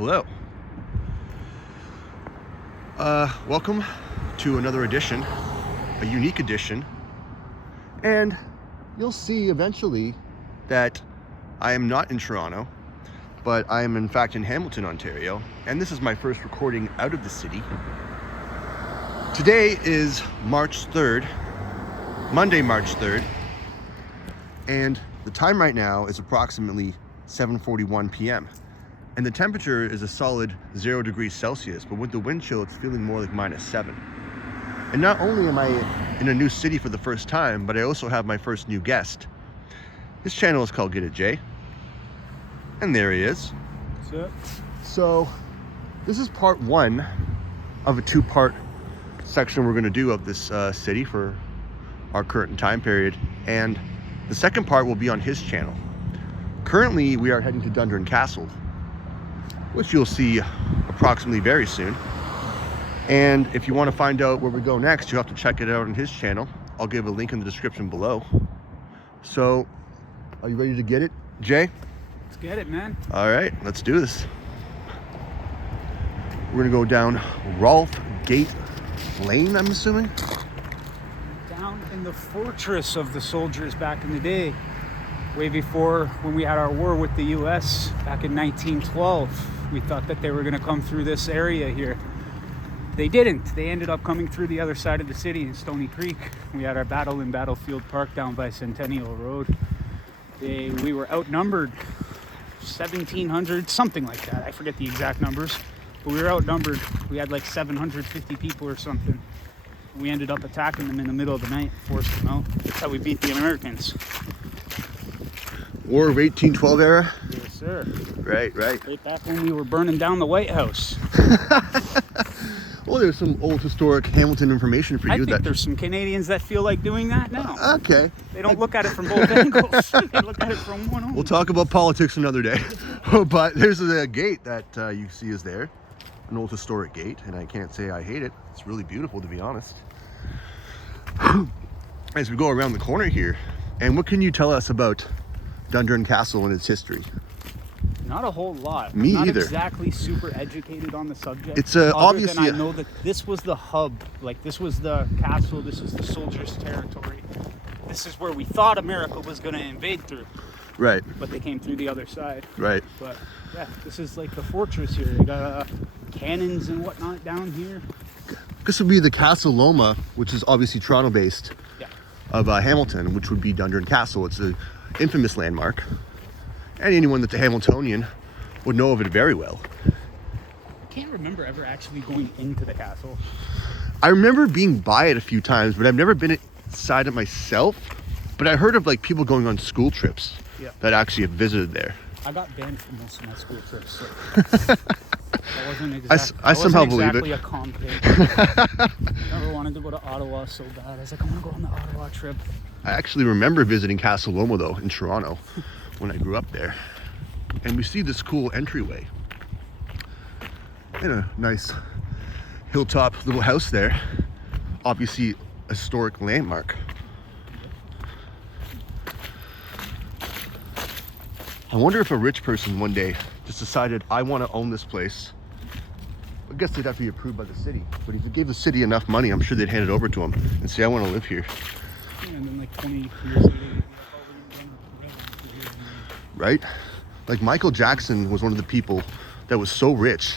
Hello. Welcome to another edition, a unique edition, and you'll see eventually that I am not in Toronto, but I am in fact in Hamilton, Ontario, and this is my first recording out of the city. Today is March 3rd, Monday, March 3rd, and the time right now is approximately 7:41 p.m. and the temperature is a solid 0 degrees Celsius, but with the wind chill, it's feeling more like -7. And not only am I in a new city for the first time, but I also have my first new guest. His channel is called Get It Jay, and there he is. What's up? So this is part one of a two-part section we're going to do of this city for our current time period, and the second part will be on his channel. Currently we are heading to Dundurn Castle, which you'll see approximately very soon. And if you want to find out where we go next, you have to check it out on his channel. I'll give a link in the description below. So are you ready to get it, Jay? Let's get it, man. All right, let's do this. We're gonna go down Rolfe Gate Lane, I'm assuming. Down in the fortress of the soldiers back in the day, way before when we had our war with the US back in 1912. We thought that they were going to come through this area here. They didn't. They ended up coming through the other side of the city in Stony Creek. We had our battle in Battlefield Park down by Centennial Road. We were outnumbered 1,700, something like that. I forget the exact numbers, but we were outnumbered. We had like 750 people or something. We ended up attacking them in the middle of the night, forced them out. That's how we beat the Americans. War of 1812 era? Yes, sir. Right. Right back when we were burning down the White House. Well, there's some old historic Hamilton information for you. I think there's some Canadians that feel like doing that now. Okay. They don't look at it from both angles. They look at it from one angle. We'll talk about politics another day. But there's a gate that you see is there. An old historic gate, and I can't say I hate it. It's really beautiful, to be honest. As we go around the corner here, and what can you tell us about Dundurn Castle and its history? Not a whole lot. Me not either. Exactly super educated on the subject. It's obviously. I know that this was the hub. Like, this was the castle. This was the soldiers' territory. This is where we thought America was going to invade through. Right. But they came through the other side. Right. But yeah, this is like the fortress here. They got cannons and whatnot down here. This would be the Castle Loma, which is obviously Toronto-based, Yeah. of Hamilton, which would be Dundurn Castle. It's an infamous landmark, and anyone that's a Hamiltonian would know of it very well. I can't remember ever actually going into the castle. I remember being by it a few times, but I've never been inside it myself. But I heard of like people going on school trips that actually have visited there. I got banned from most of my school trips. So I wasn't I somehow believe exactly it. a calm kid. Never wanted to go to Ottawa so bad. I was like, I'm gonna go on the Ottawa trip. I actually remember visiting Castle Loma though in Toronto when I grew up there. And we see this cool entryway and a nice hilltop little house there. Obviously a historic landmark. I wonder if a rich person one day just decided, I want to own this place. I guess they'd have to be approved by the city. But if you gave the city enough money, I'm sure they'd hand it over to them and say, I want to live here. Yeah, and then like 20 years later, Right? Like Michael Jackson was one of the people that was so rich.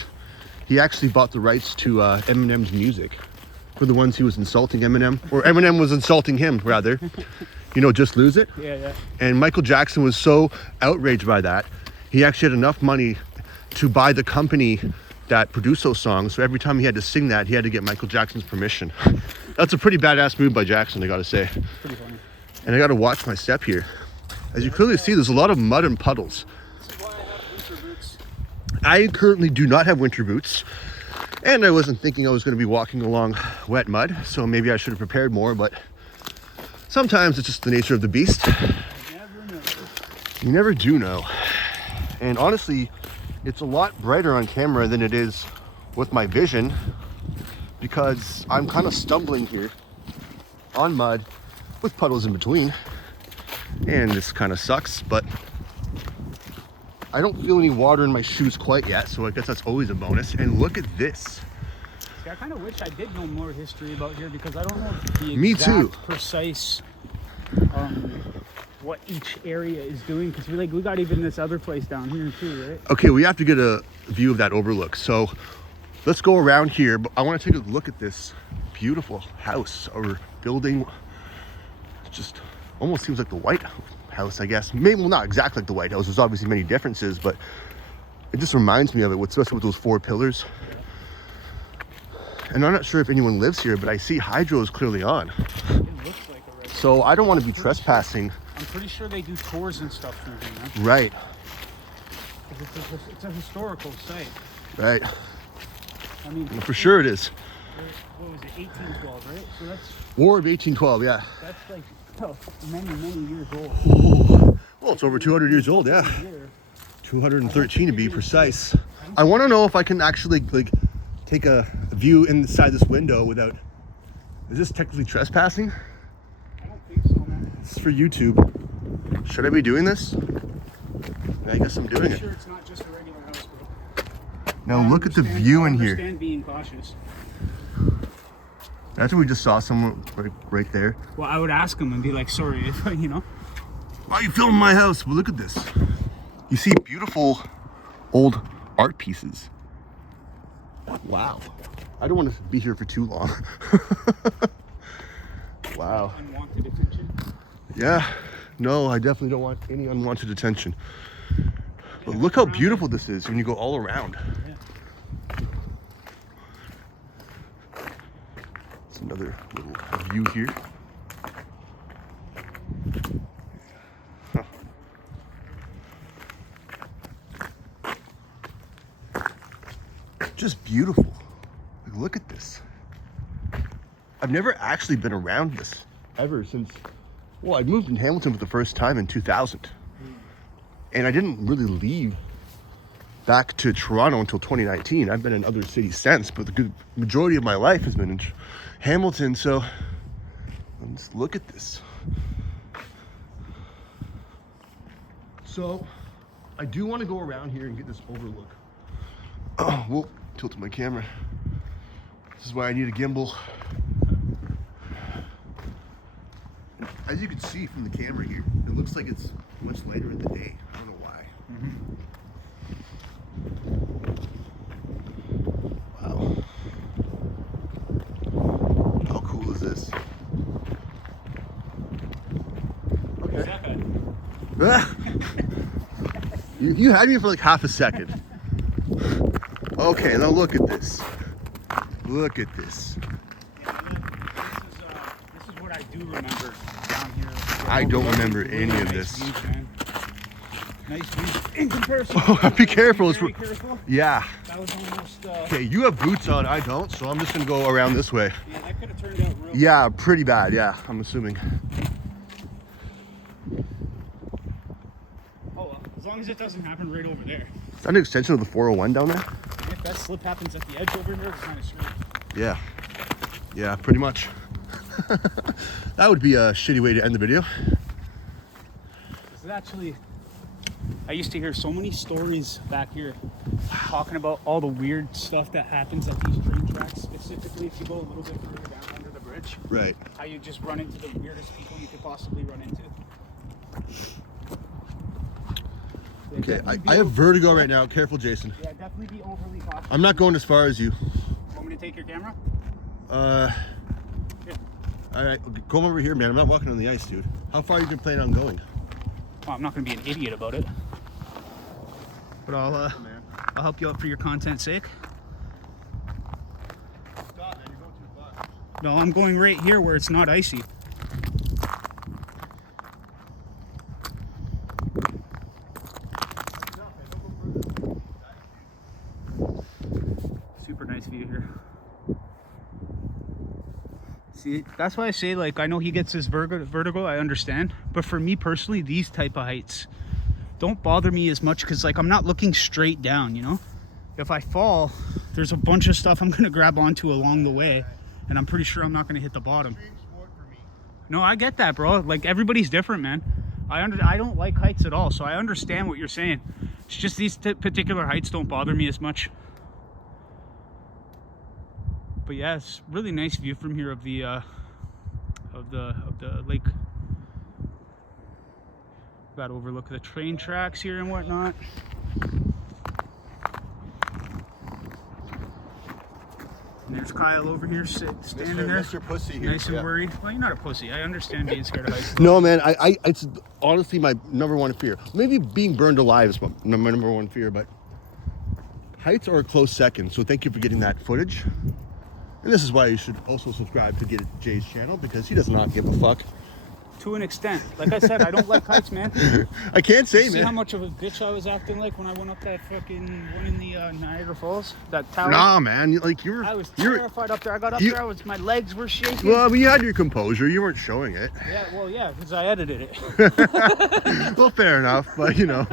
He actually bought the rights to Eminem's music for the ones he was insulting Eminem, or Eminem was insulting him rather. You know, Just Lose It? Yeah. And Michael Jackson was so outraged by that, he actually had enough money to buy the company that produced those songs. So every time he had to sing that, he had to get Michael Jackson's permission. That's a pretty badass move by Jackson, I gotta say. Pretty funny. And I gotta watch my step here. As you clearly see, there's a lot of mud and puddles. This is why I have winter boots. I currently do not have winter boots. And I wasn't thinking I was gonna be walking along wet mud, so maybe I should have prepared more, but sometimes it's just the nature of the beast. You never do know. And honestly, it's a lot brighter on camera than it is with my vision, because I'm kind of stumbling here on mud with puddles in between. And this kind of sucks, but I don't feel any water in my shoes quite yet, so I guess that's always a bonus. And look at this. See, I kind of wish I did know more history about here because I don't know the Me exact too. precise what each area is doing, because we got even this other place down here too, right? Okay, we have to get a view of that overlook. So let's go around here, but I want to take a look at this beautiful house or building. It just almost seems like the White House, I guess. Maybe, well, not exactly like the White House. There's obviously many differences, but it just reminds me of it, especially with those 4 pillars. And I'm not sure if anyone lives here, but I see hydro is clearly on. It looks like a regular. So I don't want to be trespassing. I'm pretty sure they do tours and stuff through here, man. Right. It's a historical site. Right. I mean, For sure it is. What was it, 1812, right? So that's War of 1812, yeah. like many years old. Well, it's over 200 years old, yeah. Here. 213 to be precise. I want to know if I can actually take a view inside this window without. Is this technically trespassing? I don't think so, man. This is for YouTube. Should I be doing this? I guess I'm doing I'm it. sure it's not just a regular house, bro. Now look at the view in I here. understand being cautious. That's what we just saw someone right there. Well, I would ask him and be like, sorry, if you know. Why are you filming my house? Well, look at this. You see beautiful old art pieces. Wow. I don't want to be here for too long. Wow. Unwanted attention. Yeah. No, I definitely don't want any unwanted attention. But look how beautiful this is when you go all around. Yeah. It's another little view here. Huh. Just beautiful. Like, look at this. I've never actually been around this ever since, well, I moved in Hamilton for the first time in 2000. And I didn't really leave back to Toronto until 2019. I've been in other cities since, but the good majority of my life has been in Hamilton. So let's look at this. So I do want to go around here and get this overlook. Oh, whoa, tilted my camera. This is why I need a gimbal. As you can see from the camera here, it looks like it's much later in the day. I don't know why. Wow. How cool is this? Okay. Ah! You had me for like half a second. Okay, now look at this. Look at this. Yeah, this is what I do remember down here. I don't remember any of this. Views, man. Nice views. In comparison. Oh, be careful. It's Very careful. Yeah. That was almost. Okay, you have boots on, I don't, so I'm just gonna go around this way. Yeah, that could have turned out real. Yeah, pretty bad, yeah, I'm assuming. Oh, well, as long as it doesn't happen right over there. Is that an extension of the 401 down there? If that slip happens at the edge over here, it's kind of screwed. Yeah. Yeah, pretty much. That would be a shitty way to end the video. This is actually, I used to hear so many stories back here talking about all the weird stuff that happens at these train tracks, specifically if you go a little bit further down under the bridge. Right. How you just run into the weirdest people you could possibly run into. Okay, I have vertigo right now. Careful, Jason. Yeah, definitely be overly cautious. I'm not going as far as you. Want me to take your camera? Here. All right, come over here, man. I'm not walking on the ice, dude. How far are you planning on going? Oh, I'm not going to be an idiot about it. But I'll help you out for your content's sake. Stop, man. You're going too far. No, I'm going right here where it's not icy. Super nice view here. See, that's why I say, like, I know he gets his vertigo, I understand. But for me personally, these type of heights don't bother me as much because, like, I'm not looking straight down, you know? If I fall, there's a bunch of stuff I'm going to grab onto along the way. And I'm pretty sure I'm not going to hit the bottom. No, I get that, bro. Like, everybody's different, man. I don't like heights at all, so I understand what you're saying. It's just these particular heights don't bother me as much. But yeah, it's really nice view from here of the lake. Got to overlook the train tracks here and whatnot. And there's Kyle over here standing there. Mr. Pussy here. Nice and worried. Well, you're not a pussy. I understand being scared of heights. No, man, it's honestly my number one fear. Maybe being burned alive is my number one fear, but heights are a close second. So thank you for getting that footage. And this is why you should also subscribe to Jay's channel, because he does not give a fuck. To an extent. Like I said, I don't like heights, man. I can't say, See man. how much of a bitch I was acting like when I went up that fucking one in the Niagara Falls? That tower? Nah, man. I was terrified up there. I got up there, my legs were shaking. Well, I mean, you had your composure. You weren't showing it. Yeah, because I edited it. Well, fair enough. But, you know,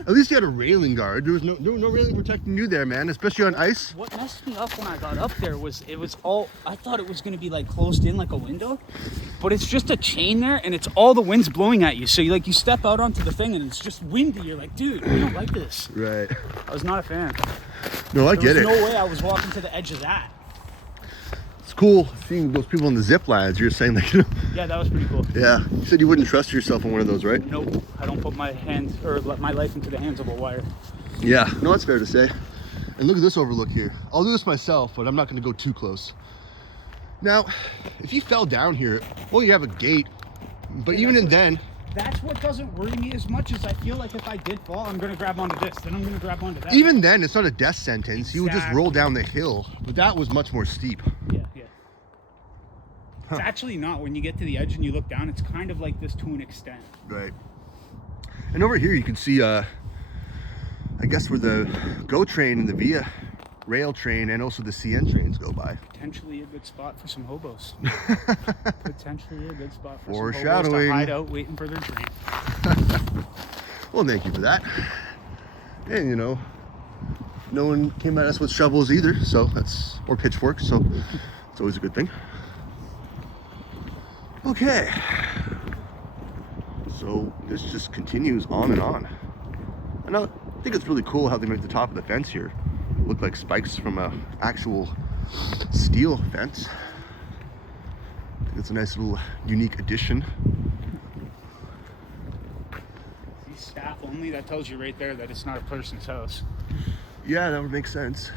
at least you had a railing guard. There was no railing protecting you there, man, especially on ice. What messed me up when I got up there was I thought it was going to be like closed in like a window, but it's just a chain there, and it's all the wind's blowing at you. So you step out onto the thing and it's just windy. You're like, dude, I don't like this. Right. I was not a fan. No, I get it. There's no way I was walking to the edge of that. It's cool seeing those people on the zip lines. You're saying that, you know. Yeah, that was pretty cool. Yeah. You said you wouldn't trust yourself on one of those, right? Nope. I don't put my hands or my life into the hands of a wire. Yeah. No, that's fair to say. And look at this overlook here. I'll do this myself, but I'm not going to go too close. Now, if you fell down here, well, you have a gate. But even then, that's what doesn't worry me as much as I feel like if I did fall, I'm going to grab onto this, then I'm going to grab onto that. Even then, it's not a death sentence. You would just roll down the hill. But that was much more steep. Yeah. It's actually not. When you get to the edge and you look down, it's kind of like this to an extent. Right. And over here, you can see, I guess, where the GO train and the Via rail train and also the CN trains go by. Potentially a good spot for some hobos. Potentially a good spot for some Foreshadowing. hobos to hide out waiting for their train. Well, thank you for that. And, you know, no one came at us with shovels either, so or pitchforks, so it's always a good thing. Okay. So this just continues on and on. And I think it's really cool how they make the top of the fence here look like spikes from a actual steel fence. I think it's a nice little unique addition. These staff only, that tells you right there that it's not a person's house. Yeah, that would make sense.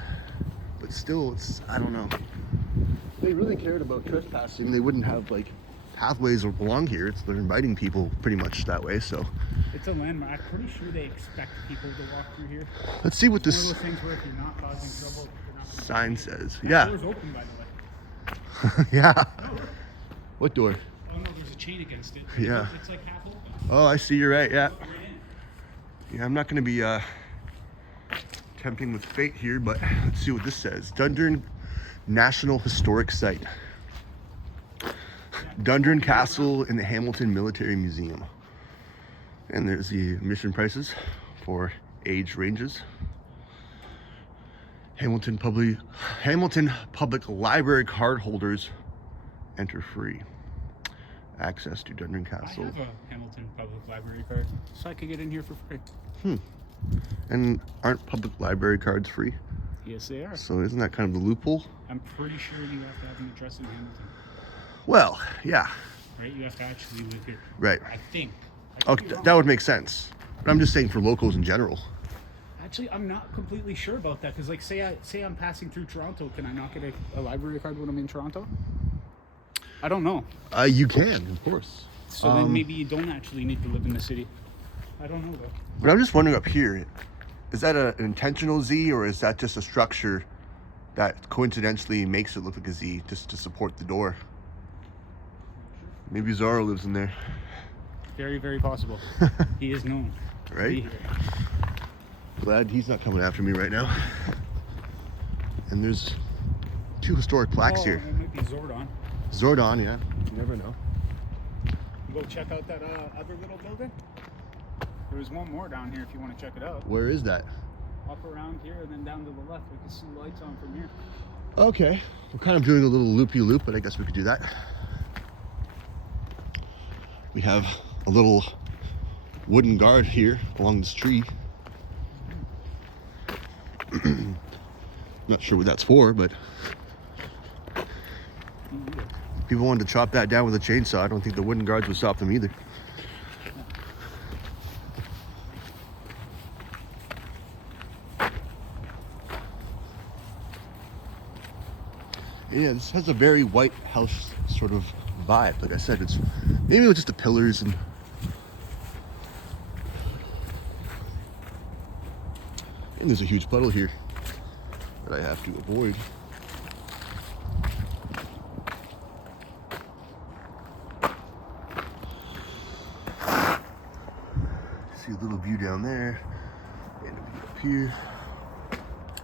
But still, I don't know. If they really cared about trespassing, they wouldn't have like pathways along here. They're inviting people pretty much that way, so. It's a landmark. I'm pretty sure they expect people to walk through here. Let's see what It's this one of those things where if you're not causing trouble, you're not sign says. That Yeah. door's open, by the way. Yeah. No. What door? Oh no, there's a chain against it. Yeah. It's like half open. Oh, I see. You're right. Yeah. Right in. Yeah, I'm not going to be tempting with fate here, but let's see what this says. Dundurn National Historic Site. Dundurn Castle in the Hamilton Military Museum. And there's the admission prices for age ranges. Hamilton Public Library card holders enter free. Access to Dundurn Castle. I have a Hamilton Public Library card, so I could get in here for free. And aren't public library cards free? Yes, they are. So isn't that kind of the loophole? I'm pretty sure you have to have an address in Hamilton. Well, yeah. Right? You have to actually live here. Right. I think. Okay, that would make sense. But I'm just saying for locals in general. Actually, I'm not completely sure about that because, like, say I'm passing through Toronto, can I not get a library card when I'm in Toronto? I don't know. You can, of course. So then maybe you don't actually need to live in the city. I don't know though. But I'm just wondering up here, is that an intentional Z or is that just a structure that coincidentally makes it look like a Z just to support the door? Maybe Zara lives in there. Very, very possible. He is known. Right? Glad he's not coming after me right now. And there's 2 historic plaques here. It might be Zordon. Zordon, yeah. You never know. Go check out that other little building. There was one more down here if you want to check it out. Where is that? Up around here and then down to the left. We can see lights on from here. Okay. We're kind of doing a little loopy-loop, but I guess we could do that. We have a little wooden guard here along this tree. Not sure what that's for, but if people wanted to chop that down with a chainsaw, I don't think the wooden guards would stop them either. Yeah, this has a very White House sort of vibe. Like I said, it's maybe it was just the pillars and there's a huge puddle here that I have to avoid. See a little view down there and a view up here.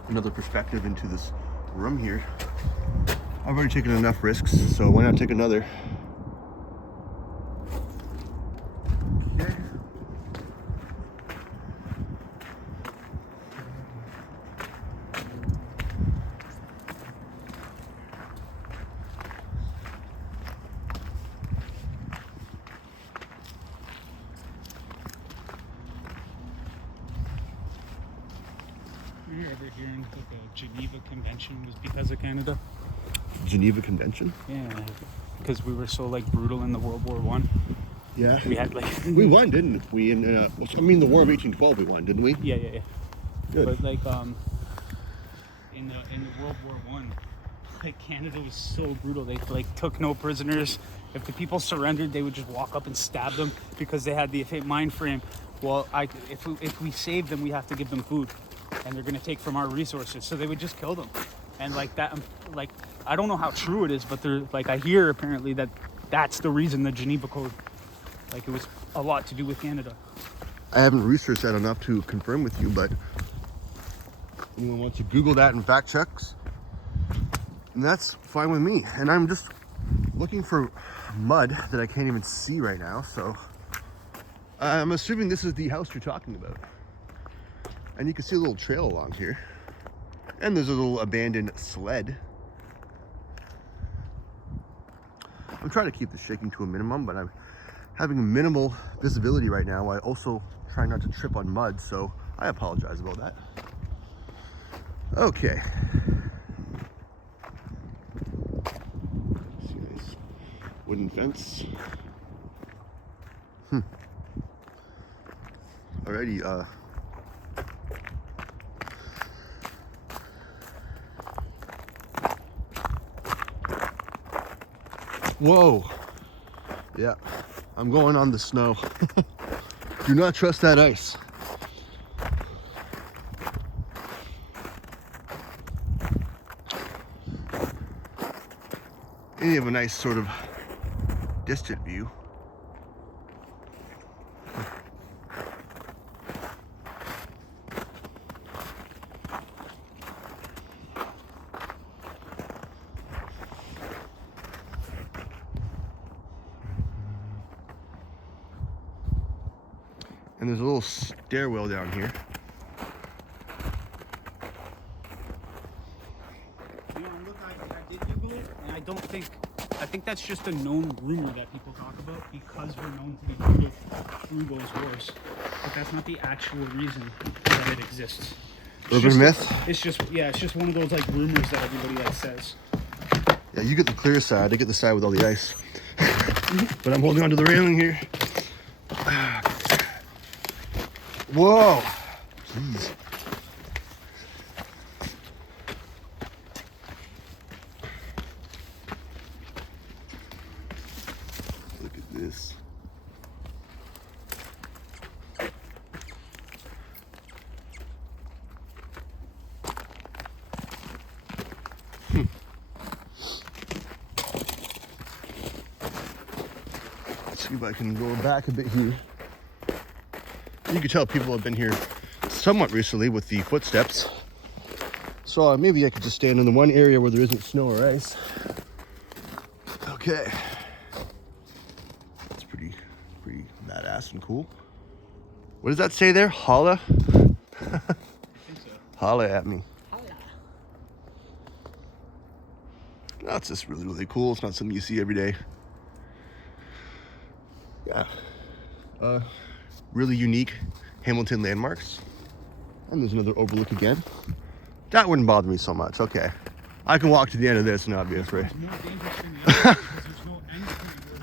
Another perspective into this room here. I've already taken enough risks, so why not take another? Okay. You ever hearing that the Geneva Convention was because of Canada? Geneva Convention? Yeah, because we were so like brutal in the World War One. Yeah. We had like we won, didn't we? In I mean, the War of 1812, we won, didn't we? yeah. Good. But like in the World War One, like Canada was so brutal. They like took no prisoners. If the people surrendered, they would just walk up and stab them because they had the mind frame. Well, if we save them, we have to give them food, and they're gonna take from our resources. So they would just kill them, and like that, like I don't know how true it is, but they're like I hear apparently that that's the reason the Geneva Code, like it was a lot to do with Canada. I haven't researched that enough to confirm with you, but anyone wants to Google that and fact checks, and that's fine with me. And I'm just looking for mud that I can't even see right now, so I'm assuming this is the house you're talking about. And you can see a little trail along here, and there's a little abandoned sled. I'm trying to keep the shaking to a minimum, but I'm having minimal visibility right now. I also try not to trip on mud, so I apologize about that. Okay. See, nice wooden fence. Alrighty, whoa. Yeah, I'm going on the snow. Do not trust that ice. And you have a nice sort of distant view. And there's a little stairwell down here. You know, look, I did Google it, and I think that's just a known rumor that people talk about because we're known to be brutal through those wars. But that's not the actual reason that it exists. Urban myth? It's just one of those like rumors that everybody like says. Yeah, you get the clear side, I get the side with all the ice. But I'm holding onto the railing here. Whoa! Jeez. Look at this. Let's see if I can go back a bit here. You can tell people have been here somewhat recently with the footsteps. So maybe I could just stand in the one area where there isn't snow or ice. Okay. That's pretty badass and cool. What does that say there? Holla? I think so. Holla at me. Holla. That's just really cool. It's not something you see every day. Yeah. really unique Hamilton landmarks. And there's another overlook again. That wouldn't bother me so much. Okay. I can walk to the end of this and not be afraid. It's more dangerous than the other because there's no entry where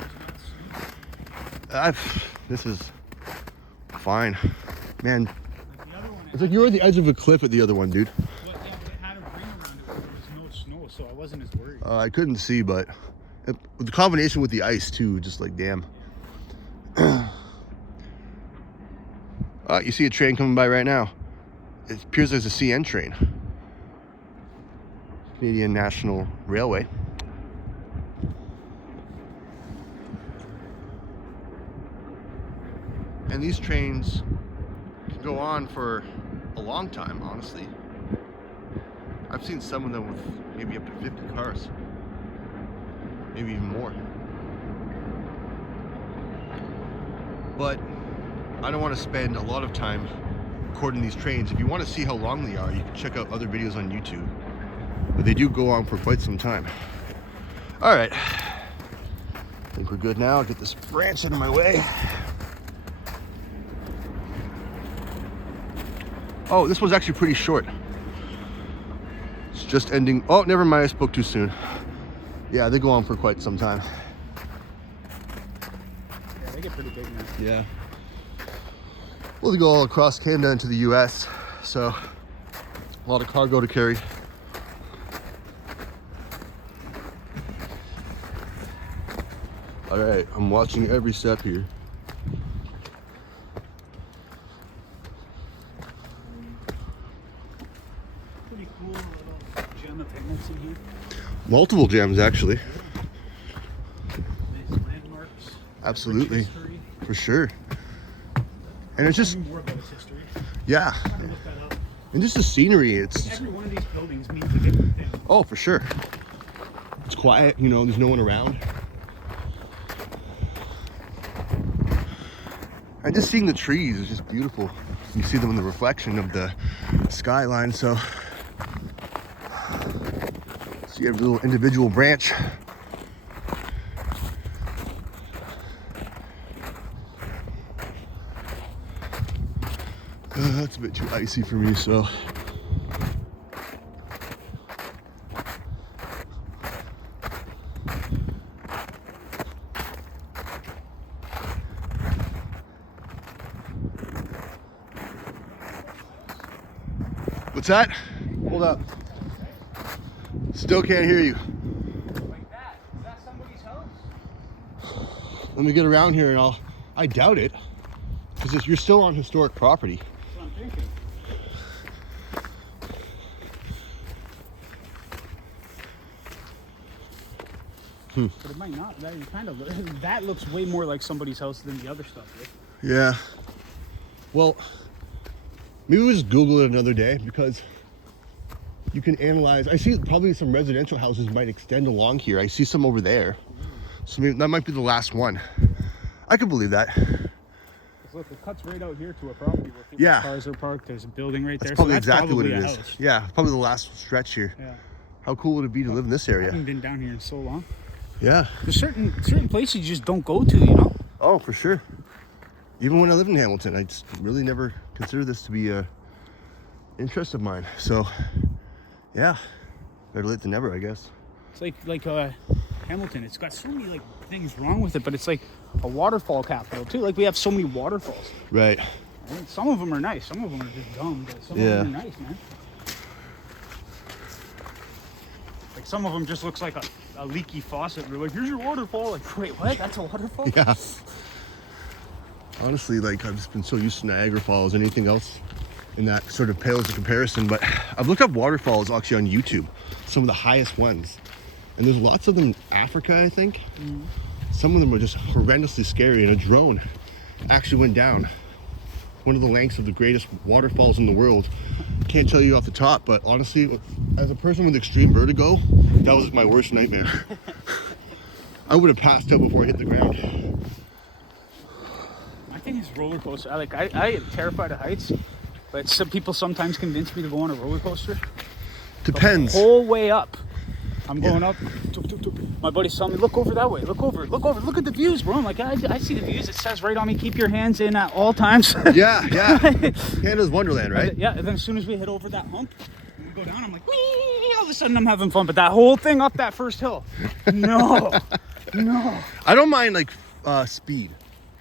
there's not snow. This is fine. Man, Like the other one, it's like you were at the edge of a cliff at the other one, dude. well, yeah, but it had a ring around it where there was no snow, so I wasn't as worried. I couldn't see, but the combination with the ice too, just like damn. You see a train coming by right now. It appears there's a CN train. Canadian National Railway. And these trains can go on for a long time, honestly. I've seen some of them with maybe up to 50 cars. Maybe even more. But I don't want to spend a lot of time recording these trains. If you want to see how long they are, you can check out other videos on YouTube. But they do go on for quite some time. All right. I think we're good now. I'll get this branch out of my way. Oh, this one's actually pretty short. It's just ending. Oh, never mind. I spoke too soon. Yeah, they go on for quite some time. Yeah, they get pretty big now. Yeah. Well, they go all across Canada into the US, so a lot of cargo to carry. All right, I'm watching every step here. Pretty cool little gem of Hamilton here. Multiple gems, actually. Nice landmarks. Absolutely, Rich history. for sure. And it's just, Tell me more about its history. yeah, I'm trying to look that up. and just the scenery. It's, Every one of these buildings means a different thing. oh, for sure. It's quiet, you know, there's no one around. And just seeing the trees is just beautiful. You see them in the reflection of the skyline, so see every little individual branch. That's a bit too icy for me, so what's that? Hold up. Still can't hear you. Like that. Is that somebody's house? Let me get around here and I doubt it. Because you're still on historic property. That's what I'm thinking. But it might not. That kind of that looks way more like somebody's house than the other stuff. Right? Yeah. Well, maybe we'll just Google it another day because you can analyze. I see probably some residential houses might extend along here. I see some over there. So maybe that might be the last one. I could believe that. Look, it cuts right out here to a property where people's Yeah. cars are parked. There's a building right there. That's probably so exactly what it a is. house. Yeah, probably the last stretch here. Yeah. How cool would it be to live in this I area? haven't been down here in so long. Yeah. There's certain places you just don't go to, you know? Oh, for sure. Even when I lived in Hamilton, I just really never considered this to be a interest of mine. So, yeah, better late than never, I guess. It's like Hamilton. It's got so many like things wrong with it, but it's like a waterfall capital too. Like we have so many waterfalls. Right. I mean, some of them are nice. Some of them are just dumb, but some of them are nice, man. Like some of them just looks like a leaky faucet. We're like, here's your waterfall. Like, wait, what? That's a waterfall? Yeah. Honestly, like I've just been so used to Niagara Falls. Anything else in that sort of pales in comparison. But I've looked up waterfalls actually on YouTube, some of the highest ones, and there's lots of them in Africa, I think. Mm. Some of them are just horrendously scary. And a drone actually went down one of the lengths of the greatest waterfalls in the world. Can't tell you off the top, but honestly, as a person with extreme vertigo, that was my worst nightmare. I would have passed out before I hit the ground. I think it's roller coaster. I am terrified of heights, but some people sometimes convince me to go on a roller coaster. Depends. The whole way up, I'm going up. Toop, toop, toop. My buddy's telling me, look over that way. Look over. Look over. Look at the views, bro. I'm like, I see the views. It says right on me, keep your hands in at all times. Yeah. Canada's Wonderland, right? Yeah, and then as soon as we hit over that hump, and we go down, I'm like, whee! All of a sudden I'm having fun. But that whole thing up that first hill, no. I don't mind like speed.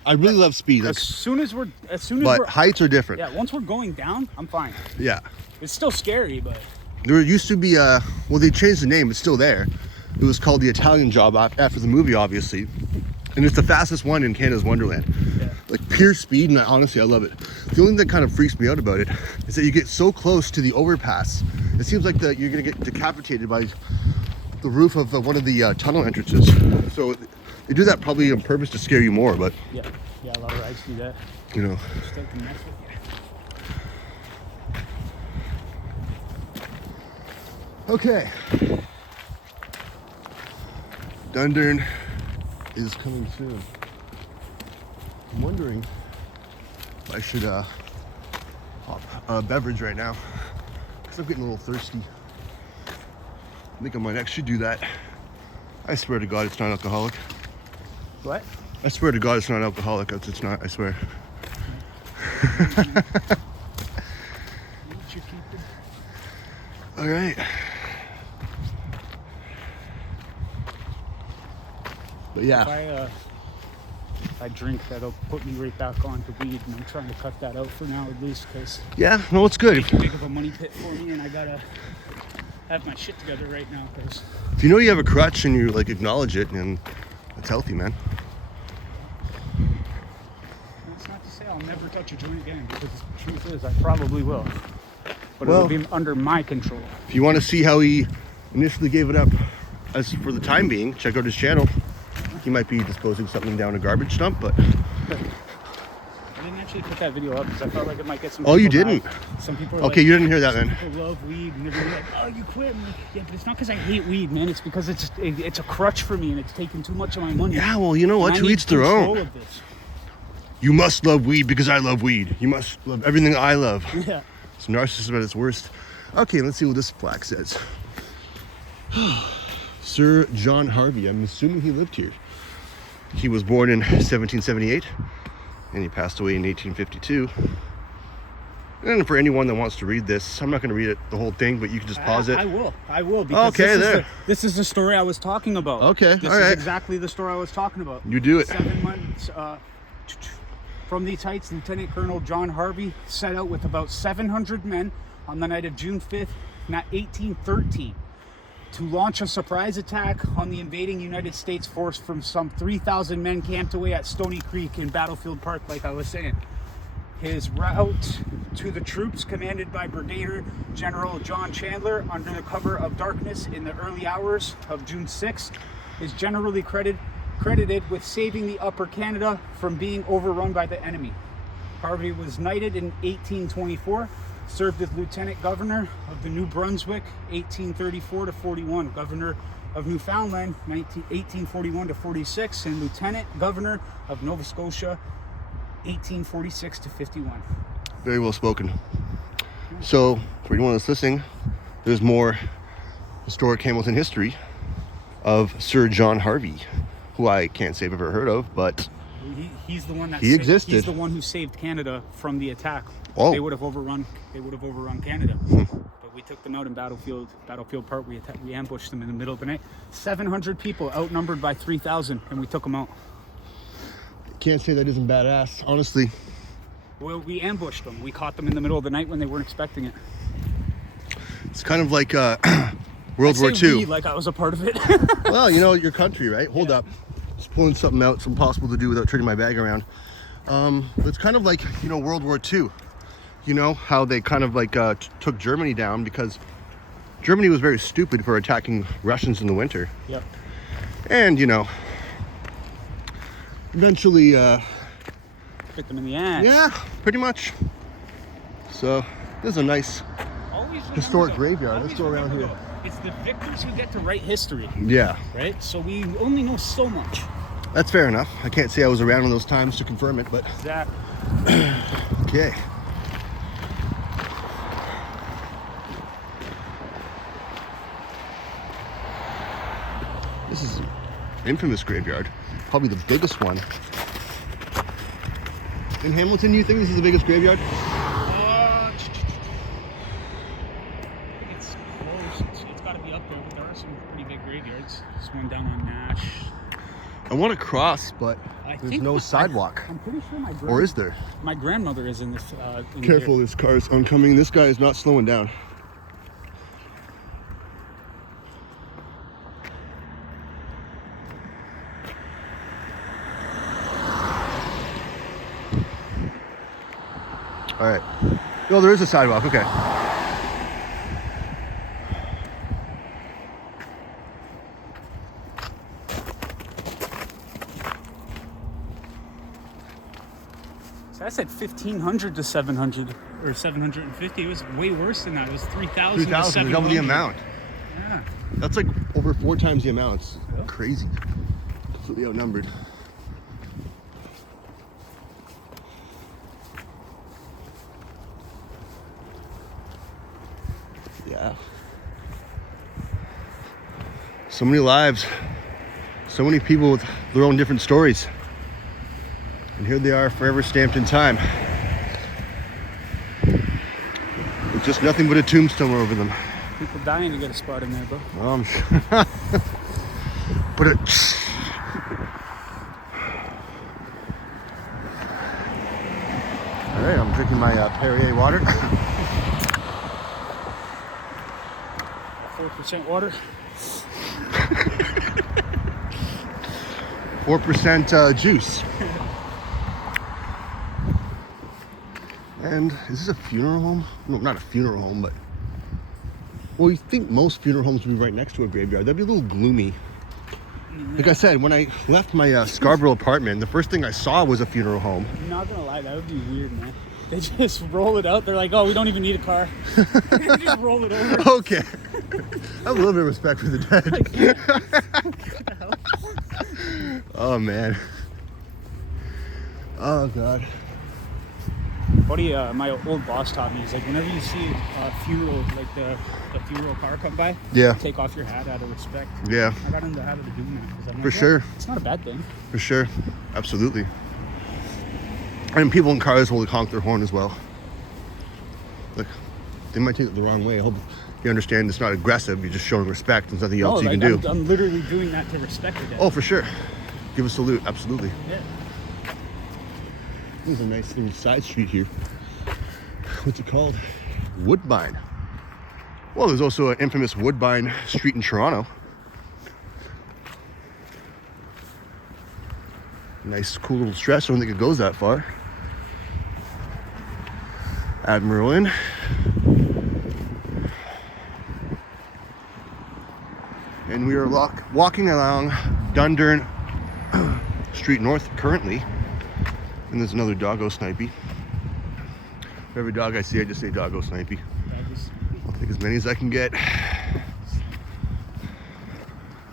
I really love speed. Like, As soon as but heights are different. yeah, once we're going down, I'm fine. Yeah. It's still scary, but There used to be well, they changed the name. It's still there. It was called the Italian Job after the movie, obviously, and it's the fastest one in Canada's Wonderland. yeah. Like pure speed, and honestly, I love it. The only thing that kind of freaks me out about it is that you get so close to the overpass. It seems like you're gonna get decapitated by the roof of one of the tunnel entrances. So they do that probably on purpose to scare you more, but Yeah, a lot of rides do that. you know. Just like to mess with you. Okay. Dundurn is coming soon. I'm wondering if I should pop a beverage right now because I'm getting a little thirsty. I think I might actually do that. I swear to God, it's not alcoholic. What? I swear to God, it's not alcoholic. It's not. I swear. All right. But yeah. If I drink, that'll put me right back onto weed, and I'm trying to cut that out for now at least, because Yeah. No, it's good. it's too big of a money pit for me, and I gotta have my shit together right now, because If you know you have a crutch and you like acknowledge it, and it's healthy, man. that's not to say I'll never touch a joint again, because the truth is I probably will, but Well- it'll be under my control. If you want to see how he initially gave it up, as for the time being, check out his channel. He might be disposing something down a garbage dump, but I didn't actually put that video up because I felt like it might get some. Oh, you people didn't? mad. Some people are okay, like, you didn't hear that then. people love weed, and they're gonna be like, "Oh, you quit?" I'm like, yeah, but it's not because I hate weed, man. It's because it's a crutch for me, and it's taking too much of my money. Yeah, well, you know what? And I To need each their control own. of this. You must love weed because I love weed. You must love everything I love. Yeah. It's narcissism at its worst. Okay, let's see what this plaque says. Sir John Harvey. I'm assuming he lived here. He was born in 1778 and he passed away in 1852. And for anyone that wants to read this, I'm not going to read it the whole thing, but you can just pause it. I will. Because Okay, this is the story I was talking about. Okay, this all right. is exactly the story I was talking about. You do it. 7 months from these heights, Lieutenant Colonel John Harvey set out with about 700 men on the night of June 5th, 1813, to launch a surprise attack on the invading United States force from some 3,000 men camped away at Stony Creek in Battlefield Park, like I was saying. His route to the troops, commanded by Brigadier General John Chandler, under the cover of darkness in the early hours of June 6th, is generally credited with saving the Upper Canada from being overrun by the enemy. Harvey was knighted in 1824, served as Lieutenant Governor of the New Brunswick 1834 to 41, Governor of Newfoundland 1841 to 46, and Lieutenant Governor of Nova Scotia 1846 to 51. Very well spoken. So, for anyone that's listening, there's more historic Hamilton history of Sir John Harvey, who I can't say I've ever heard of, but He's the one that existed. He's the one who saved Canada from the attack. Oh. They would have overrun Canada. But we took them out in Battlefield Park. We ambushed them in the middle of the night. 700 people outnumbered by 3,000, and we took them out. can't say that isn't badass, honestly. Well, we ambushed them. We caught them in the middle of the night when they weren't expecting it. It's kind of like World War II. Like I was a part of it. Well, you know, your country, right? Hold up. Just pulling something out. It's impossible to do without turning my bag around. It's kind of like, you know, World War II. You know, how they kind of like took Germany down because Germany was very stupid for attacking Russians in the winter. Yep. And, you know, eventually, Hit them in the ass. yeah, pretty much. So, this is a nice historic graveyard. Let's go around here. It's the victors who get to write history, Yeah, right? So we only know so much. that's fair enough. I can't say I was around in those times to confirm it, but Exactly. okay. infamous graveyard. Probably the biggest one. In Hamilton, you think this is the biggest graveyard? I think it's close. It's got to be up there, but there are some pretty big graveyards. This one down on Nash. I want to cross, but there's no sidewalk. I'm pretty sure Or is there? My grandmother is in this. Careful, this car is oncoming. This guy is not slowing down. All right. No, there is a sidewalk. Okay. So I said 1,500 to 700 or 750. It was way worse than that. It was 3,000 to 700. Double the amount. Yeah. That's like over 4 times the amount. It's Yep. crazy. Completely outnumbered. Yeah. So many lives. So many people with their own different stories. And here they are, forever stamped in time. With just nothing but a tombstone over them. People dying to get a spot in there, bro. Oh, I'm sure. But it. All right, I'm drinking my Perrier water. 4% water. 4% juice. And is this a funeral home? No, not a funeral home, but well, you think most funeral homes would be right next to a graveyard. That'd be a little gloomy. Like I said, when I left my Scarborough apartment, the first thing I saw was a funeral home. I'm not gonna lie, that would be weird, man. They just roll it out. They're like, oh, we don't even need a car. They just roll it over. Okay. I have a little bit of respect for the dead. Oh, man. Oh, God. Buddy, my old boss taught me, he's like, whenever you see a funeral, like the funeral car come by, Yeah. take off your hat out of respect. Yeah. I got into the habit of doing that. 'Cause I'm like, For yeah, sure. It's not a bad thing. For sure. Absolutely. And people in cars will honk their horn as well. Like, they might take it the wrong way. I hope you understand it's not aggressive. You're just showing respect. There's nothing else you can do. I'm literally doing that to respect the dead. Oh, for sure. Give a salute. Absolutely. Yeah. There's a nice little side street here. What's it called? Woodbine. Well, there's also an infamous Woodbine Street in Toronto. Nice, cool little stretch. I don't think it goes that far. Admiral Inn. And we are walking along Dundurn Street North currently. And there's another doggo snipey. For every dog I see, I just say doggo snipey. I'll take as many as I can get.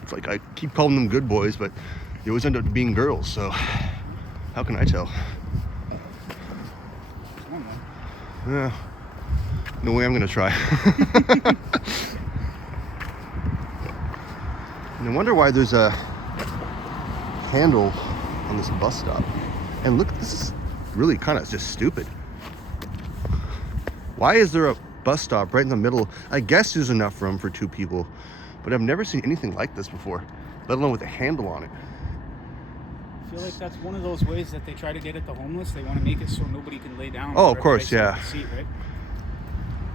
It's like I keep calling them good boys, but they always end up being girls, so how can I tell? Yeah. No way I'm gonna try. And I wonder why there's a handle on this bus stop. And look, this is really kind of just stupid. Why is there a bus stop right in the middle? I guess there's enough room for 2 people, but I've never seen anything like this before, let alone with a handle on it. I feel like that's one of those ways that they try to get at the homeless. They want to make it so nobody can lay down. Oh, of course, yeah. Seat, right?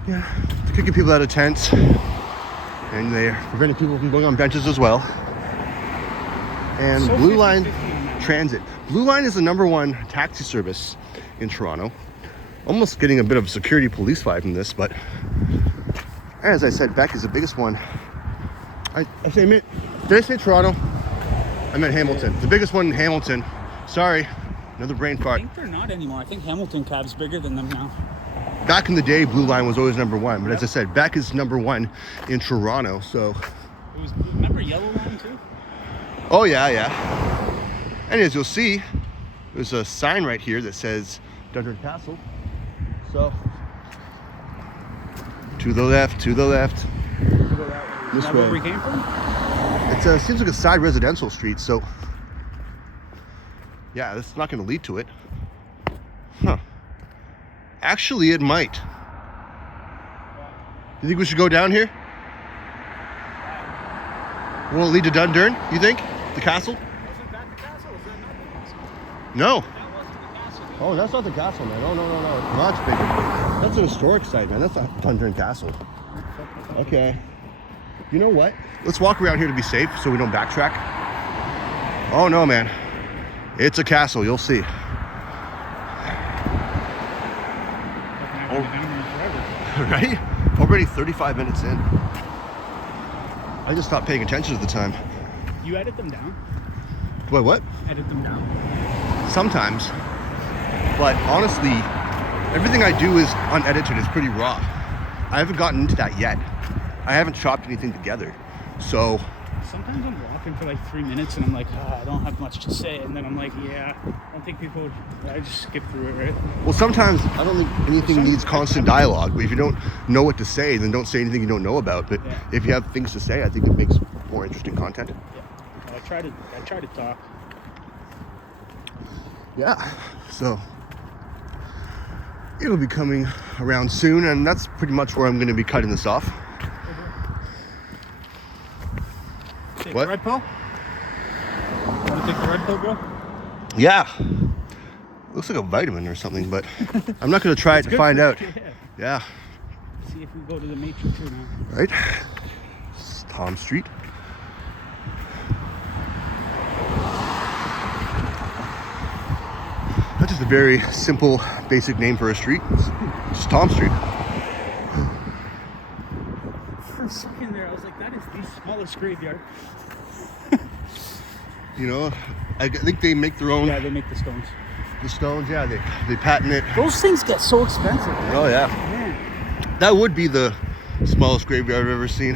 Yeah, they're kicking people out of tents, and they're preventing people from going on benches as well. And So Blue Line 50-50 on that. Transit. Blue Line is the #1 taxi service in Toronto. Almost getting a bit of security police vibe from this, but as I said, Beck is the biggest one. Did I say Toronto? I meant Hamilton. The biggest one in Hamilton. Sorry, another brain I fart. think they're not anymore. I think Hamilton Cab's bigger than them now. Back in the day, Blue Line was always #1, but as I said, Beck is #1 in Toronto, so. It was, remember Yellow Line too? Oh, yeah. And as you'll see, there's a sign right here that says Dundurn Castle. So, to the left. Is This that way. where we came from? seems like a side residential street, so yeah, this is not going to lead to it. Huh. Actually, it might. You think we should go down here? Will it lead to Dundurn, you think? The castle? Wasn't that the castle? Was that not the castle? No. That wasn't the castle. Oh, that's not the castle, man. Oh, no. Much bigger. That's an historic site, man. That's not Dundurn Castle. Okay. You know what? Let's walk around here to be safe so we don't backtrack. Oh, no, man. It's a castle. You'll see. Right? Already 35 minutes in. I just stopped paying attention at the time. You edit them down? Wait, what? Edit them down. Sometimes. But honestly, everything I do is unedited. It's pretty raw. I haven't gotten into that yet. I haven't chopped anything together. So sometimes I'm walking for like 3 minutes and I'm like, I don't have much to say. And then I'm like, I don't think people would, I just skip through it, right? Well, sometimes I don't think anything needs constant dialogue. But if you don't know what to say, then don't say anything you don't know about. But if you have things to say, I think it makes more interesting content. Yeah. I try to talk. Yeah. So it'll be coming around soon, and that's pretty much where I'm going to be cutting this off. Take What? The red pill? Want to take the red pill, bro? Yeah. Looks like a vitamin or something, but I'm not going to try it to find out. Yeah. See if we go to the Matrix or not. Right? This is Tom Street. That's just a very simple, basic name for a street. It's just Tom Street. For a second there, I was like, that is the smallest graveyard. You know, I think they make their own. Yeah, they make the stones. The stones, yeah, they patent it. Those things get so expensive. Man. Oh, yeah. Man. That would be the smallest graveyard I've ever seen.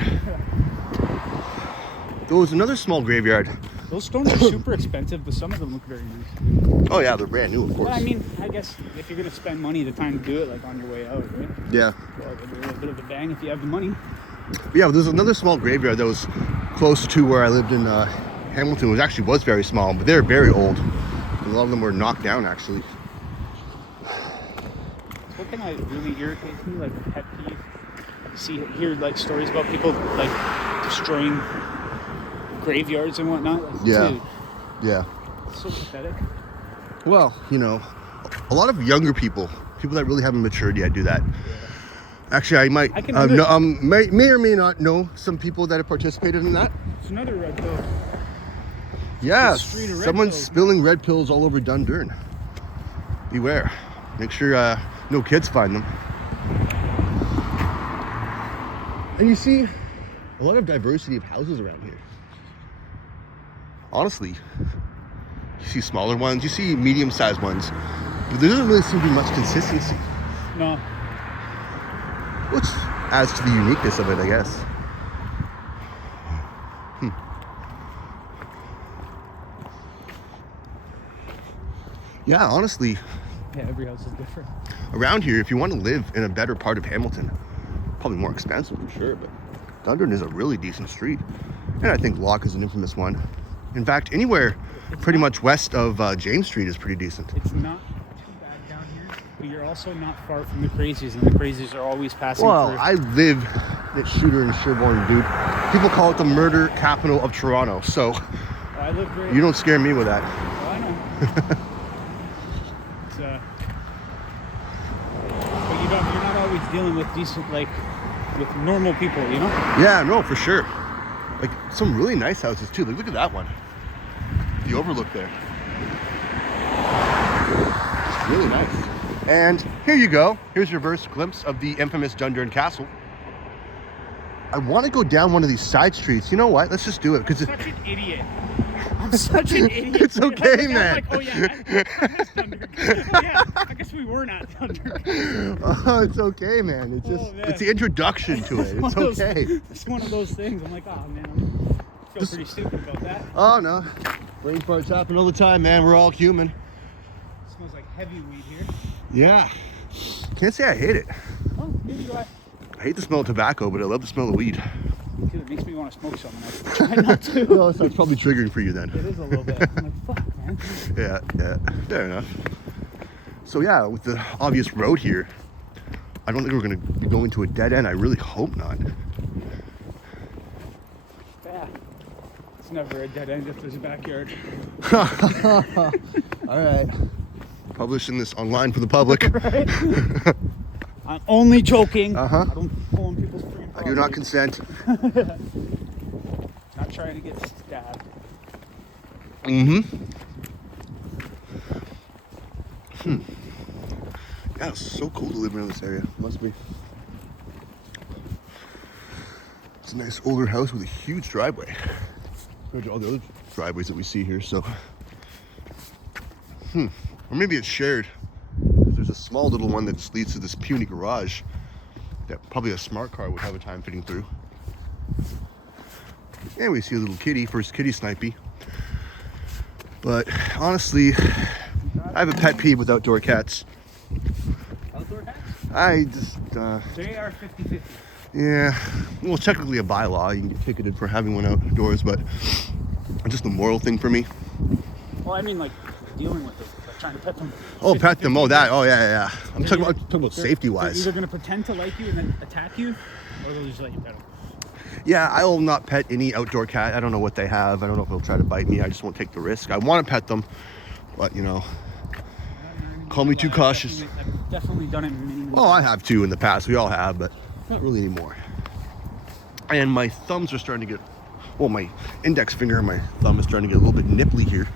There was another small graveyard. Those stones are super expensive, but some of them look very nice. Oh, yeah, they're brand new, of course. Well, I mean, I guess if you're going to spend money, the time to do it, like on your way out, right? Yeah. Well, it'll be a little bit of a bang if you have the money. But yeah, there's another small graveyard that was close to where I lived in Hamilton. It was very small, but they're very old. A lot of them were knocked down, actually. One thing that really irritates me, like a pet peeve, hear like stories about people like destroying graveyards and whatnot. Like, Yeah. dude, Yeah. it's so pathetic. Well, you know, a lot of younger people that really haven't matured yet, do that. Actually, I might may or may not know some people that have participated in that. It's another red pill. Yeah, Street of red someone's pills. spilling red pills all over Dundurn. Beware. Make sure no kids find them. And you see a lot of diversity of houses around here. Honestly, you see smaller ones, you see medium-sized ones, but there doesn't really seem to be much consistency. No. Which adds to the uniqueness of it, I guess. Yeah, honestly, Yeah, every house is different. around here, if you want to live in a better part of Hamilton, probably more expensive for sure, but Dundurn is a really decent street. And I think Locke is an infamous one. In fact, anywhere pretty much west of James Street is pretty decent. It's not too bad down here, but you're also not far from the crazies, and the crazies are always passing Well, through. I live at Shooter and Sherborne, dude. People call it the murder capital of Toronto, so I live great. you don't scare me with that. Well, I know. It's, but you're not always dealing with decent, like, with normal people, you know? Yeah, no, for sure. Like, some really nice houses, too. Like, look at that one. The overlook there. It's really nice. And here you go. Here's your reverse glimpse of the infamous Dundurn Castle. I want to go down one of these side streets. You know what? Let's just do it. Because Such an idiot. I'm such an idiot. It's okay, I'm man. like, oh yeah, that's Dundurn. Yeah, I guess we were not Dundurn. Oh, it's okay, man. It's just, it's the introduction to it. It's okay. It's one of those things. I'm like, oh man, I feel pretty stupid about that. Oh, no. Brain farts happen all the time, man. We're all human. It smells like heavy weed here. Yeah. Can't say I hate it. Oh, maybe I. I hate the smell of tobacco, but I love the smell of weed. Me too. It makes me want to smoke some, and I try not to. Well, so it's probably triggering for you then. It is a little bit. I'm like, fuck, man. Yeah, fair enough. So yeah, with the obvious road here, I don't think we're gonna be going to a dead end. I really hope not. Yeah. It's never a dead end if there's a backyard. All right. Publishing this online for the public. Right? I'm only joking. Uh-huh. I don't pull on people's freaking I do not consent. Not trying to get stabbed. Yeah, it's so cool to live around this area. Must be. It's a nice older house with a huge driveway compared to all the other driveways that we see here. So, or maybe it's shared. There's a small little one that just leads to this puny garage that probably a smart car would have a time fitting through. And we see a little kitty, first kitty snipey. But honestly, I have a pet peeve with outdoor cats. Outdoor cats? I just, They are 50-50. yeah, well, it's technically a bylaw. You can get ticketed for having one outdoors, but it's just a moral thing for me. Well, I mean, like, dealing with it. Like, trying to pet them. Oh, pet them. Oh, that. Oh, yeah. I'm They're talking about they're safety-wise. either going to pretend to like you and then attack you, or they'll just let you pet them. Yeah, I will not pet any outdoor cat. I don't know what they have. I don't know if they'll try to bite me. I just won't take the risk. I want to pet them, but, you know, call me too cautious. I've definitely done it many more Well, I have too in the past. We all have, but not really anymore. And my thumbs are starting to get, well, my index finger and my thumb is starting to get a little bit nipply here.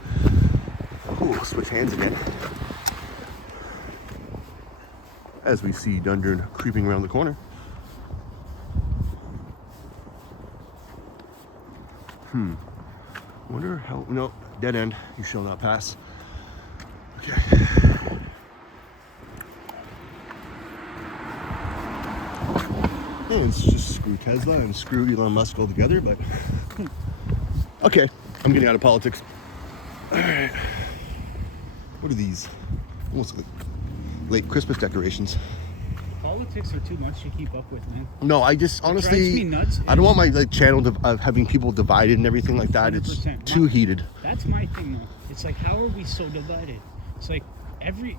Ooh, switch hands again. As we see Dundurn creeping around the corner. Wonder how, no, dead end. You shall not pass. Okay. Yeah, it's just screw Tesla and screw Elon Musk all together, but okay, I'm getting out of politics. All right. What are these? Almost like late Christmas decorations. Politics are too much to keep up with, man. No, I just honestly, me nuts. I don't want my channel of having people divided and everything like that. It's 100%. too heated. That's my thing, though. It's like, how are we so divided? It's like every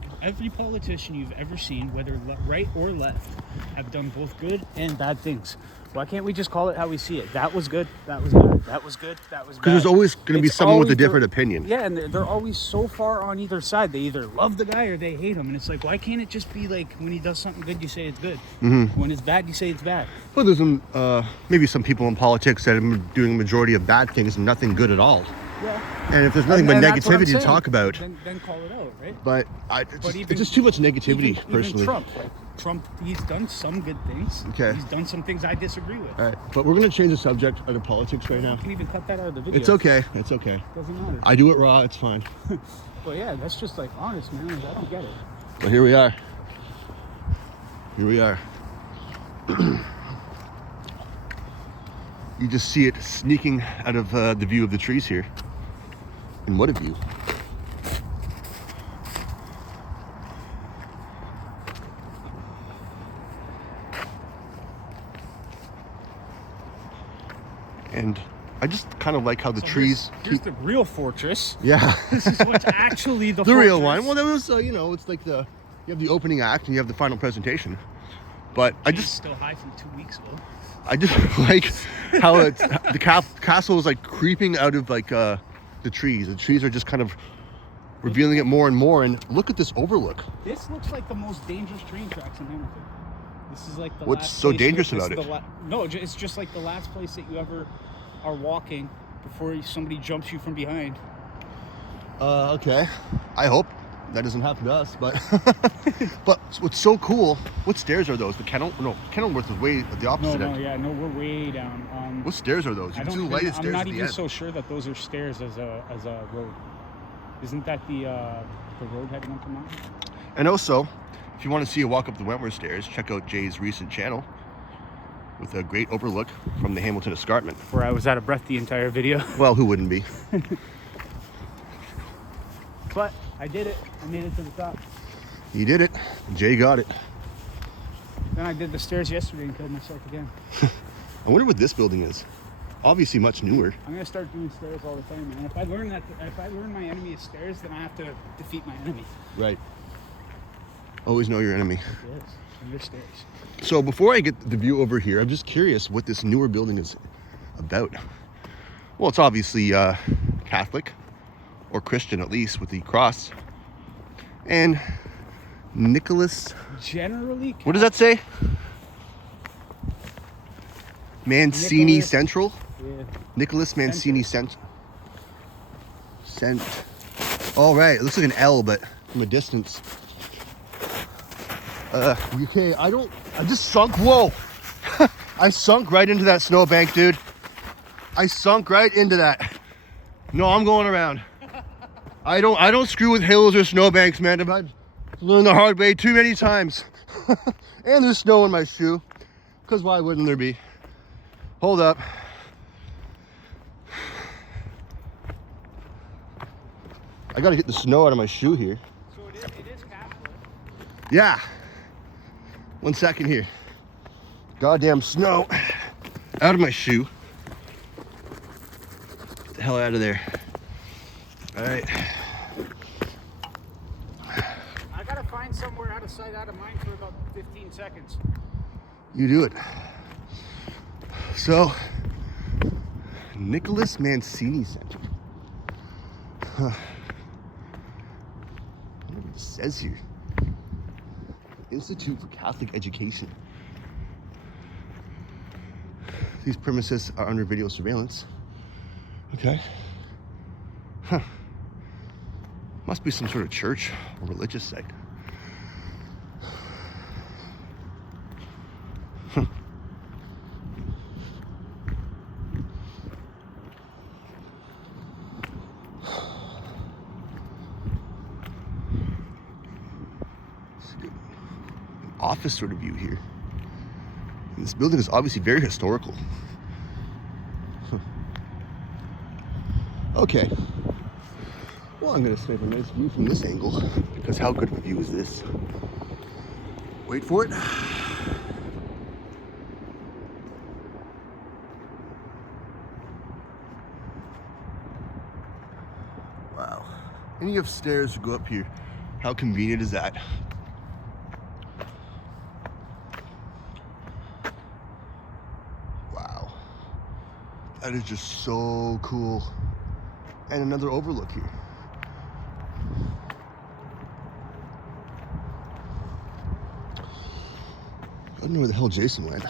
politician you've ever seen, whether right or left, have done both good and bad things. Why can't we just call it how we see it? That was good. That was bad. That was good. That was bad. Because there's always going to be someone with a different opinion. Yeah, and they're always so far on either side. They either love the guy or they hate him. And it's like, why can't it just be like, when he does something good, you say it's good. When it's bad, you say it's bad. Well, there's maybe some people in politics that are doing a majority of bad things and nothing good at all. Yeah. And if there's nothing but that's what I'm negativity to saying. talk about, then call it out, right? but it's just too much negativity, personally. Even Trump, he's done some good things. Okay. He's done some things I disagree with. All right, but we're going to change the subject out of politics right now. You can even cut that out of the video. It's okay. It's okay. Doesn't matter. I do it raw. It's fine. But yeah, that's just like honest, man. Like, I don't get it. But here we are. Here we are. You just see it sneaking out of the view of the trees here. And what a view. And I just kind of like how the trees Here's the real fortress. Yeah. This is what's actually the the fortress. real one. Well, that was, you know, it's like you have the opening act and you have the final presentation. But I It's just still high from 2 weeks ago. I just like how the castle is like creeping out of like the trees. The trees are just kind of revealing it more and more. And look at this overlook. This looks like the most dangerous train tracks in Hamilton. This is like the What's last so place dangerous this about is it? No, it's just like the last place that you ever are walking before somebody jumps you from behind. Okay. I hope that doesn't happen to us, but but what's so cool? What stairs are those? The Kenilworth is way at the opposite end. No, we're way down. What stairs are those? You can see the lighted stairs I'm not at the even end. so sure that those are stairs as a road. Isn't that the road heading up the mountain? And also, if you want to see a walk up the Wentworth stairs, check out Jay's recent channel with a great overlook from the Hamilton Escarpment. Where I was out of breath the entire video. Well, who wouldn't be? But I did it. I made it to the top. You did it. Jay got it. Then I did the stairs yesterday and killed myself again. I wonder what this building is. Obviously much newer. I'm gonna start doing stairs all the time, man. If I learn my enemy is stairs, then I have to defeat my enemy. Right. Always know your enemy. Yes, your stairs. So before I get the view over here, I'm just curious what this newer building is about. Well, it's obviously Catholic, or Christian at least, with the cross. And Nicholas... Generally Catholic. What does that say? Mancini Nicholas, Central? Yeah. Nicholas Mancini Cent. All right, it looks like an L, but from a distance. Okay, I just sunk, whoa. I sunk right into that snowbank, dude. I sunk right into that. No, I'm going around. I don't screw with hills or snowbanks, man. I've learned the hard way too many times. And there's snow in my shoe. Because why wouldn't there be? Hold up. I gotta get the snow out of my shoe here. So it is Catholic. Yeah. 1 second here. Goddamn snow out of my shoe. Get the hell out of there. All right. I gotta find somewhere out of sight, out of mind for about 15 seconds. You do it. So, Nicholas Mancini Center. Huh. I wonder what it says here. Institute for Catholic Education. These premises are under video surveillance. Okay. Huh. Must be some sort of church or religious site. Huh. Office sort of view here. And this building is obviously very historical. Huh. Okay. Well, I'm gonna snipe a nice view from this angle because how good of a view is this? Wait for it. Wow. And you have stairs to go up here. How convenient is that? That is just so cool. And another overlook here. I don't know where the hell Jason went.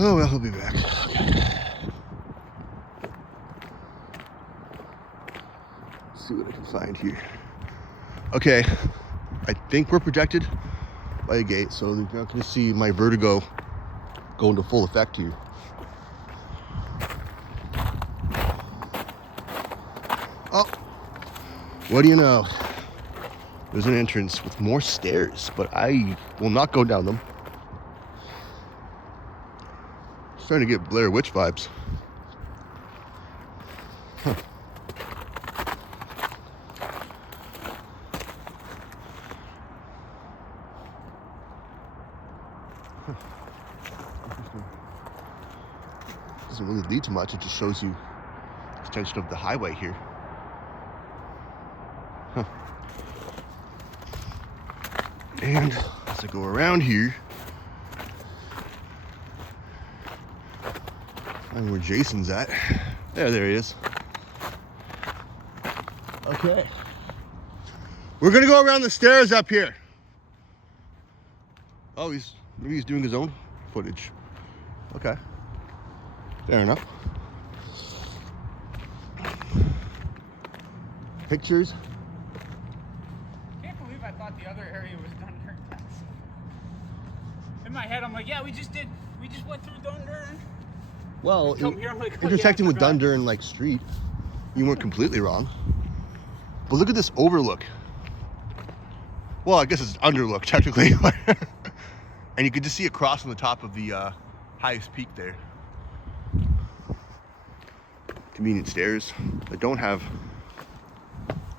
Oh well, he'll be back. Okay. Let's see what I can find here. Okay, I think we're protected by a gate, so you're not going to see my vertigo go into full effect here. Oh, what do you know? There's an entrance with more stairs, but I will not go down them. Starting to get Blair Witch vibes. Huh. Interesting. Doesn't really lead to much, it just shows you the extension of the highway here. Huh. And as I go around here, find where Jason's at. There he is. Okay. We're gonna go around the stairs up here. Oh, maybe he's doing his own footage. Okay. Fair enough. Pictures. Can't believe I thought the other area was Dundurn Castle. In my head, I'm like, yeah, we just went through Dundurn. Well, Come here, I'm like, oh, intersecting yeah, with Dundurn like street, you weren't completely wrong. But look at this overlook. Well, I guess it's underlook technically. And you could just see across on the top of the highest peak there. Convenient stairs that don't have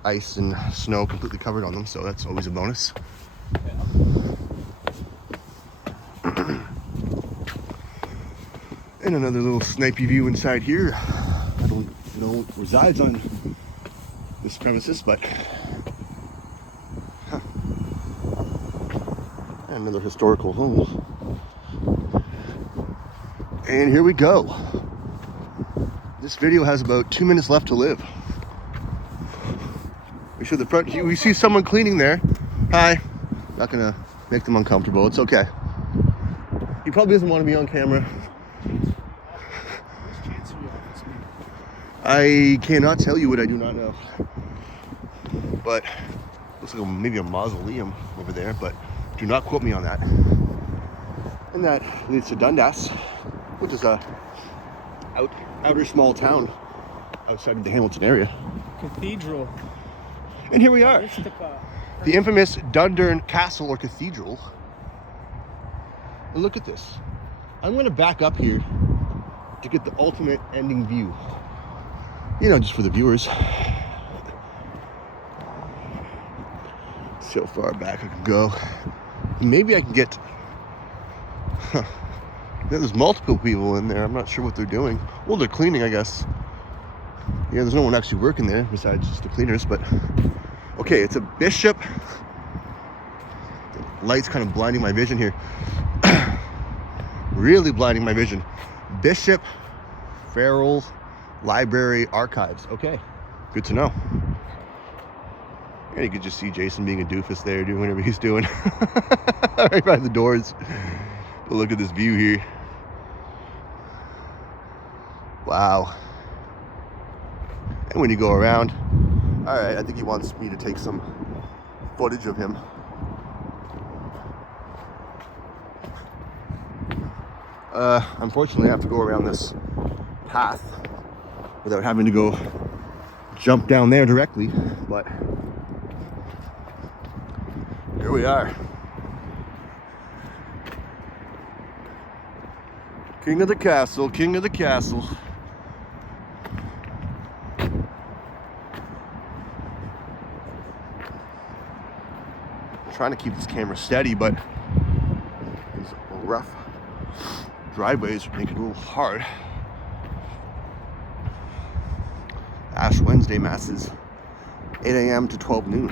ice and snow completely covered on them, so that's always a bonus. And another little snipey view inside here. I don't know what resides on this premises, but and another historical home. And here we go. This video has about 2 minutes left to live. We show the front. We see someone cleaning there. Hi. Not gonna make them uncomfortable. It's okay. He probably doesn't want to be on camera. I cannot tell you what I do not know. But looks like maybe a mausoleum over there, but do not quote me on that. And that leads to Dundas, which is a outer small town outside of the Hamilton area. Cathedral. And here we are. The infamous Dundurn Castle or Cathedral. And look at this. I'm going to back up here to get the ultimate ending view. You know, just for the viewers. See how far back I can go. Maybe I can get... There's multiple people in there. I'm not sure what they're doing. Well, they're cleaning, I guess. Yeah, there's no one actually working there besides just the cleaners, but... Okay, it's a bishop. The light's kind of blinding my vision here. Really blinding my vision. Bishop Farrell Library Archives. Okay, good to know. And you could just see Jason being a doofus there, doing whatever he's doing. Right by the doors. But look at this view here. Wow. And when you go around, all right, I think he wants me to take some footage of him. Unfortunately, I have to go around this path without having to go jump down there directly, but here we are. King of the castle, king of the castle. I'm trying to keep this camera steady, but these rough driveways make it a little hard. Ash Wednesday masses, 8 a.m. to 12 noon.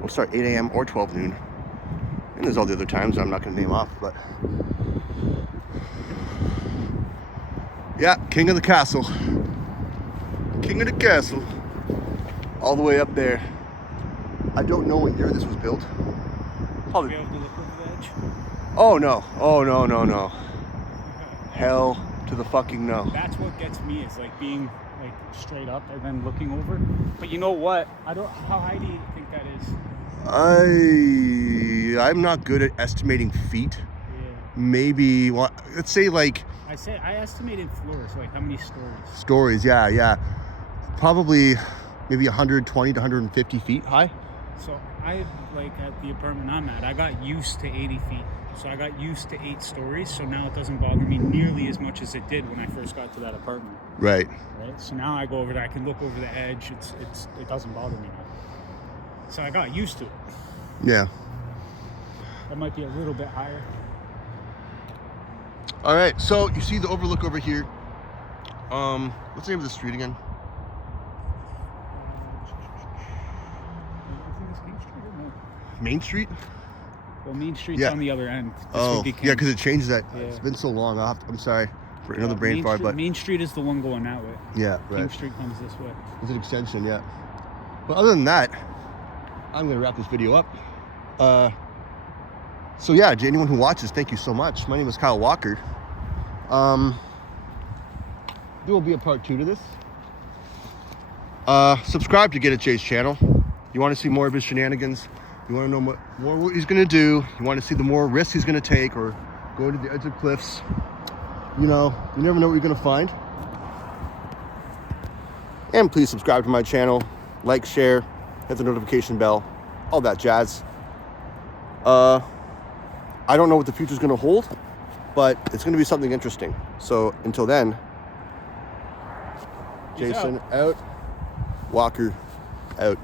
We'll start 8 a.m. or 12 noon. And there's all the other times I'm not going to name off, but yeah, king of the castle. King of the castle. All the way up there. I don't know what year this was built. Probably. Be able to look over the edge? Oh no. Oh no, no, no. Hell to the fucking no. That's what gets me, is like being like straight up and then looking over. But you know what? How high do you think that is? I'm not good at estimating feet. Yeah. Maybe, well, let's say like... I estimated floors, like how many stories? Stories, yeah. Probably maybe 120 to 150 feet high. So I, like at the apartment I'm at, I got used to 80 feet. So I got used to 8 stories, so now it doesn't bother me nearly as much as it did when I first got to that apartment. Right. So now I go over there, I can look over the edge, it doesn't bother me now. So I got used to it. Yeah. That might be a little bit higher. All right, so you see the overlook over here. What's the name of the street again? Main Street? Well, Main Street's on the other end. Oh, yeah, because it changed that. Yeah. It's been so long. I'm sorry for another brain fart, but Main Street is the one going that way. Yeah, right. King Street comes this way. It's an extension, yeah. But other than that, I'm going to wrap this video up. So yeah, to anyone who watches, thank you so much. My name is Kyle Walker. There will be a part 2 to this. Subscribe to Get a Chase channel. You want to see more of his shenanigans? You want to know what he's going to do? You want to see the more risks he's going to take or go to the edge of cliffs? You know, you never know what you're going to find. And please subscribe to my channel, like, share, hit the notification bell, all that jazz. I don't know what the future's going to hold, but it's going to be something interesting. So until then, Jason out, Walker out.